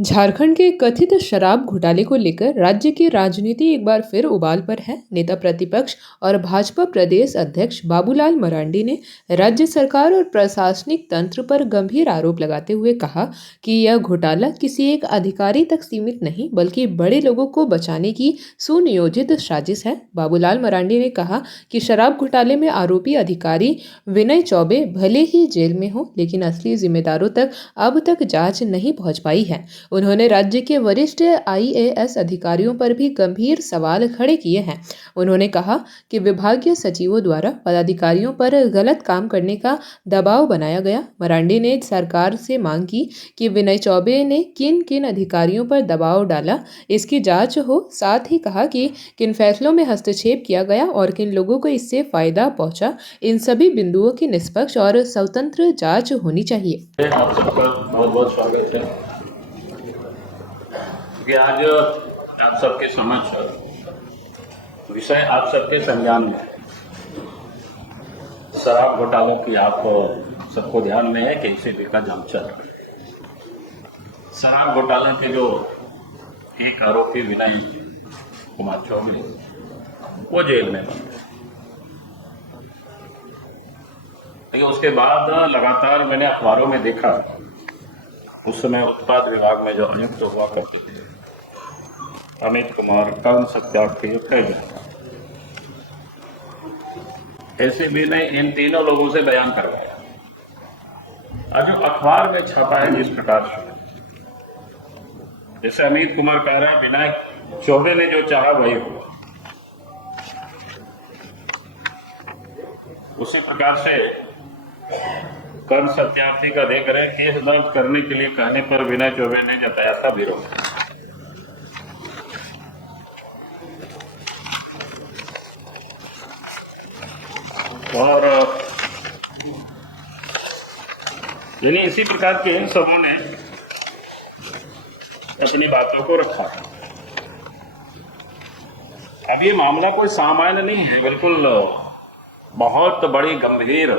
झारखंड के कथित शराब घोटाले को लेकर राज्य की राजनीति एक बार फिर उबाल पर है। नेता प्रतिपक्ष और भाजपा प्रदेश अध्यक्ष बाबूलाल मरांडी ने राज्य सरकार और प्रशासनिक तंत्र पर गंभीर आरोप लगाते हुए कहा कि यह घोटाला किसी एक अधिकारी तक सीमित नहीं बल्कि बड़े लोगों को बचाने की सुनियोजित साजिश है। बाबूलाल मरांडी ने कहा कि शराब घोटाले में आरोपी अधिकारी विनय चौबे भले ही जेल में हो, लेकिन असली जिम्मेदारों तक अब तक जांच नहीं पहुंच पाई है। उन्होंने राज्य के वरिष्ठ आईएएस अधिकारियों पर भी गंभीर सवाल खड़े किए हैं। उन्होंने कहा कि विभागीय सचिवों द्वारा पदाधिकारियों पर गलत काम करने का दबाव बनाया गया। मरांडी ने सरकार से मांग की कि विनय चौबे ने किन किन अधिकारियों पर दबाव डाला, इसकी जांच हो। साथ ही कहा कि किन फैसलों में हस्तक्षेप किया गया और किन लोगों को इससे फायदा पहुंचा, इन सभी बिंदुओं की निष्पक्ष और स्वतंत्र जांच होनी चाहिए। आप सबका बहुत बहुत स्वागत है कि आज आप सबके समक्ष विषय आप सबके संज्ञान में शराब घोटालों की आप सबको ध्यान में है कि इसी का जांच चल रहा है। शराब घोटाले के जो एक आरोपी विनय कुमार चौबे वो जेल में बंद है, लेकिन उसके बाद लगातार मैंने अखबारों में देखा, उस समय उत्पाद विभाग में जो आयुक्त हुआ करते थे अमित कुमार, कर्ण सत्यार्थी, ऐसे भी ने इन तीनों लोगों से बयान करवाया। आज जो अखबार में छपा है जिस प्रकार से, जैसे अमित कुमार कह रहा है विनय चौबे ने जो चाहा वही हुआ, उसी प्रकार से कर्ण सत्यार्थी का देख रहे केस दर्ज करने के लिए कहने पर विनय चौबे ने जताया था विरोध। और यानी इसी प्रकार के इन सबों ने अपनी बातों को रखा। अब ये मामला कोई सामान्य नहीं है, बिल्कुल बहुत बड़ी गंभीर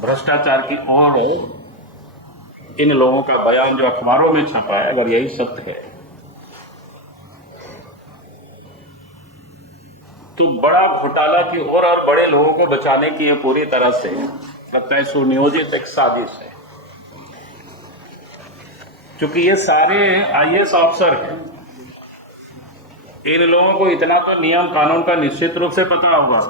भ्रष्टाचार की ओर इन लोगों का बयान जो अखबारों में छपा है, अगर यही सत्य है तो बड़ा घोटाला की ओर और बड़े लोगों को बचाने की ये पूरी तरह से लगता है सुनियोजित एक साजिश है। क्योंकि ये सारे आईएएस अफसर हैं, इन लोगों को इतना तो नियम कानून का निश्चित रूप से पता होगा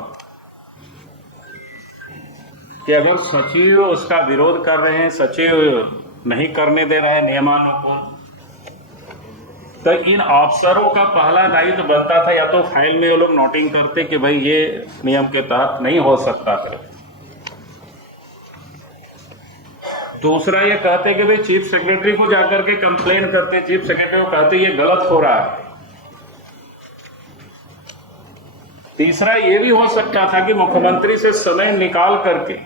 कि अगर सचिव उसका विरोध कर रहे हैं, सचिव नहीं करने दे रहे हैं नियमानुकूल, तो इन अफसरों का पहला दायित्व बनता था या तो फाइल में वो लोग नोटिंग करते कि भाई ये नियम के तहत नहीं हो सकता है, दूसरा ये कहते कि भाई चीफ सेक्रेटरी को जाकर के कंप्लेन करते, चीफ सेक्रेटरी को कहते ये गलत हो रहा है। तीसरा ये भी हो सकता था कि मुख्यमंत्री से समय निकाल करके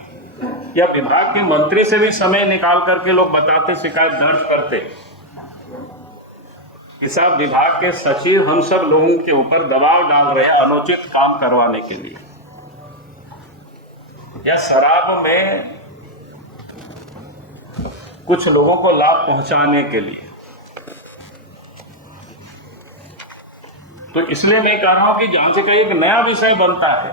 या विभाग के मंत्री से भी समय निकाल करके लोग बताते, शिकायत दर्ज करते कि साहब विभाग के सचिव हम सब लोगों के ऊपर दबाव डाल रहे हैं अनुचित काम करवाने के लिए या शराब में कुछ लोगों को लाभ पहुंचाने के लिए। तो इसलिए मैं कह रहा हूं कि जांच का एक नया विषय बनता है।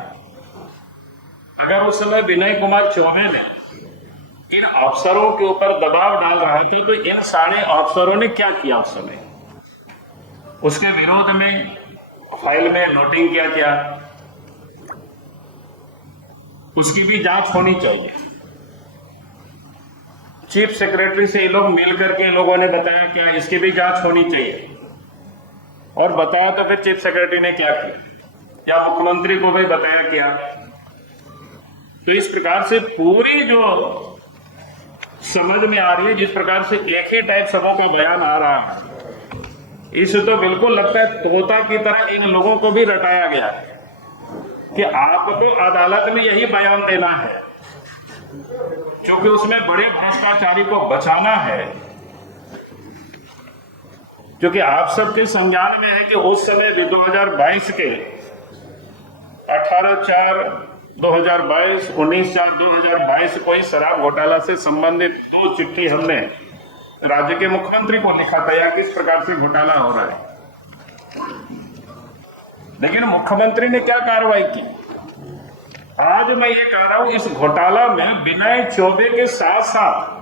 अगर उस समय विनय कुमार चौबे ने इन अफसरों के ऊपर दबाव डाल रहे थे तो इन सारे अफसरों ने क्या किया उस समय, उसके विरोध में फाइल में नोटिंग किया क्या, उसकी भी जांच होनी चाहिए। चीफ सेक्रेटरी से ये लोग मिलकर के लोगों ने बताया क्या, इसकी भी जांच होनी चाहिए। और बताया तो फिर चीफ सेक्रेटरी ने क्या किया या मुख्यमंत्री को भी बताया क्या। तो इस प्रकार से पूरी जो समझ में आ रही है, जिस प्रकार से एक ही टाइप सबों का बयान आ रहा है, इससे तो बिल्कुल लगता है तोता की तरह इन लोगों को भी रटाया गया है कि आपको अदालत में यही बयान देना है, क्योंकि उसमें बड़े भ्रष्टाचारी को बचाना है। क्योंकि आप सबके संज्ञान में है कि उस समय भी 2022 के 18/4 2022 19/4/2022 को ही शराब घोटाला से संबंधित 2 चिट्ठी हमने राज्य के मुख्यमंत्री को लिखा था या किस प्रकार से घोटाला हो रहा है। लेकिन मुख्यमंत्री ने क्या कार्रवाई की? आज मैं ये कह रहा हूं, इस घोटाला में विनय चौबे के साथ साथ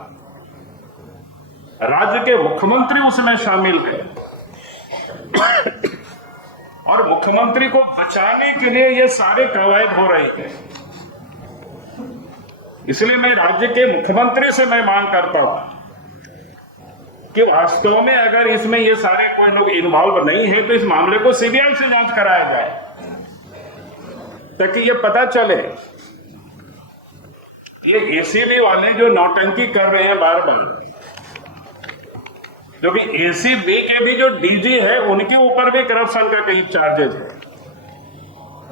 राज्य के मुख्यमंत्री उसमें शामिल है और मुख्यमंत्री को बचाने के लिए ये सारे कवायद हो रहे हैं। इसलिए मैं राज्य के मुख्यमंत्री से मैं मांग करता हूं कि वास्तव में अगर इसमें ये सारे कोई लोग इन्वॉल्व नहीं है तो इस मामले को सीबीआई से जांच कराया जाए ताकि ये पता चले। ये एसीबी वाले जो नौटंकी कर रहे हैं बार बार, जो कि एसीबी के भी जो डीजी है उनके ऊपर भी करप्शन का कई चार्जेस है।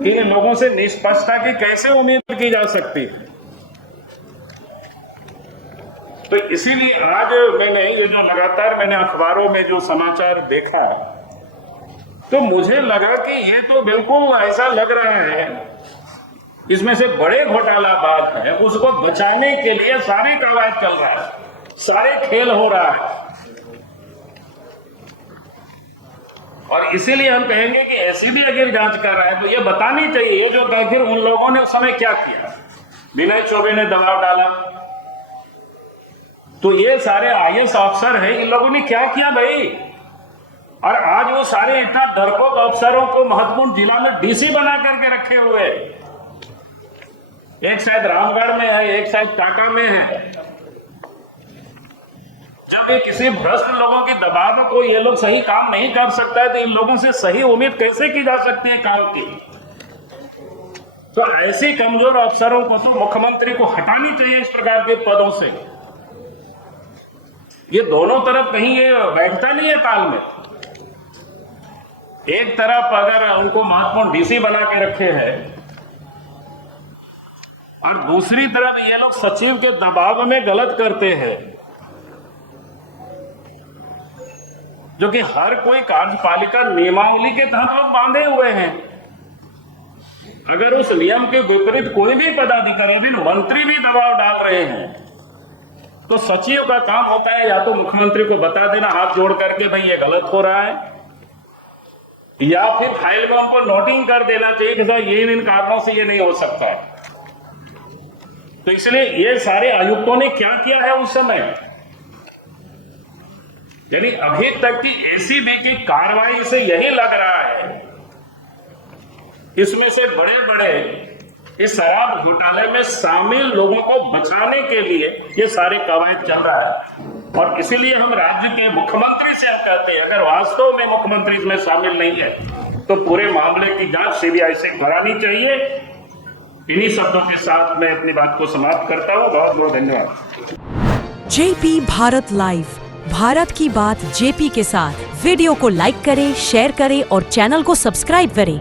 इन लोगों से निष्पक्षता की कैसे उम्मीद की जा सकती है? तो इसीलिए आज मैंने ये जो लगातार मैंने अखबारों में जो समाचार देखा तो मुझे लगा कि ये तो बिल्कुल ऐसा लग रहा है इसमें से बड़े घोटालाबाज है, उसको बचाने के लिए सारे कवायद चल रहा है, सारे खेल हो रहा है। और इसीलिए हम कहेंगे कि एसीबी अगर जांच कर रहा है तो ये बतानी चाहिए ये जो आखिर उन लोगों ने उस समय क्या किया। विनय चौबे ने दबाव डाला तो ये सारे आईएएस अफसर हैं, इन लोगों ने क्या किया भाई? और आज वो सारे इतना डरपोक अफसरों को महत्वपूर्ण जिला में डीसी बना करके रखे हुए, एक शायद रामगढ़ में है, एक शायद टाटा में है। जब ये किसी भ्रष्ट लोगों के दबाव को ये लोग सही काम नहीं कर सकता है तो इन लोगों से सही उम्मीद कैसे की जा सकती है काम की? तो ऐसे कमजोर अफसरों को तो मुख्यमंत्री को हटानी चाहिए इस प्रकार के पदों से। ये दोनों तरफ कहीं ये बैठता नहीं है ताल में। एक तरफ अगर उनको महत्वपूर्ण डीसी बना के रखे हैं और दूसरी तरफ ये लोग सचिव के दबाव में गलत करते हैं, जो कि हर कोई कार्यपालिका नियमावली के तहत लोग बांधे हुए हैं। अगर उस नियम के विपरीत कोई भी पदाधिकारी भी मंत्री भी दबाव डाल रहे हैं तो सचिव का काम होता है या तो मुख्यमंत्री को बता देना हाथ जोड़ करके भाई ये गलत हो रहा है, या फिर फाइल में उनको नोटिंग कर देना चाहिए कि सर ये इन कारणों से ये नहीं हो सकता है। तो इसलिए ये सारे आयुक्तों ने क्या किया है उस समय, यानी अभी तक की एसीबी की कार्रवाई से यही लग रहा है इसमें से बड़े बड़े इस शराब घोटाले में शामिल लोगों को बचाने के लिए ये सारे कवायद चल रहा है। और इसीलिए हम राज्य के मुख्यमंत्री से आप कहते हैं अगर वास्तव में मुख्यमंत्री इसमें शामिल नहीं है तो पूरे मामले की जांच सीबीआई से करानी चाहिए। इन्हीं शब्दों के साथ मैं अपनी बात को समाप्त करता हूँ। बहुत बहुत धन्यवाद। जेपी भारत लाइव, भारत की बात जेपी के साथ। वीडियो को लाइक करें, शेयर करें और चैनल को सब्सक्राइब करें।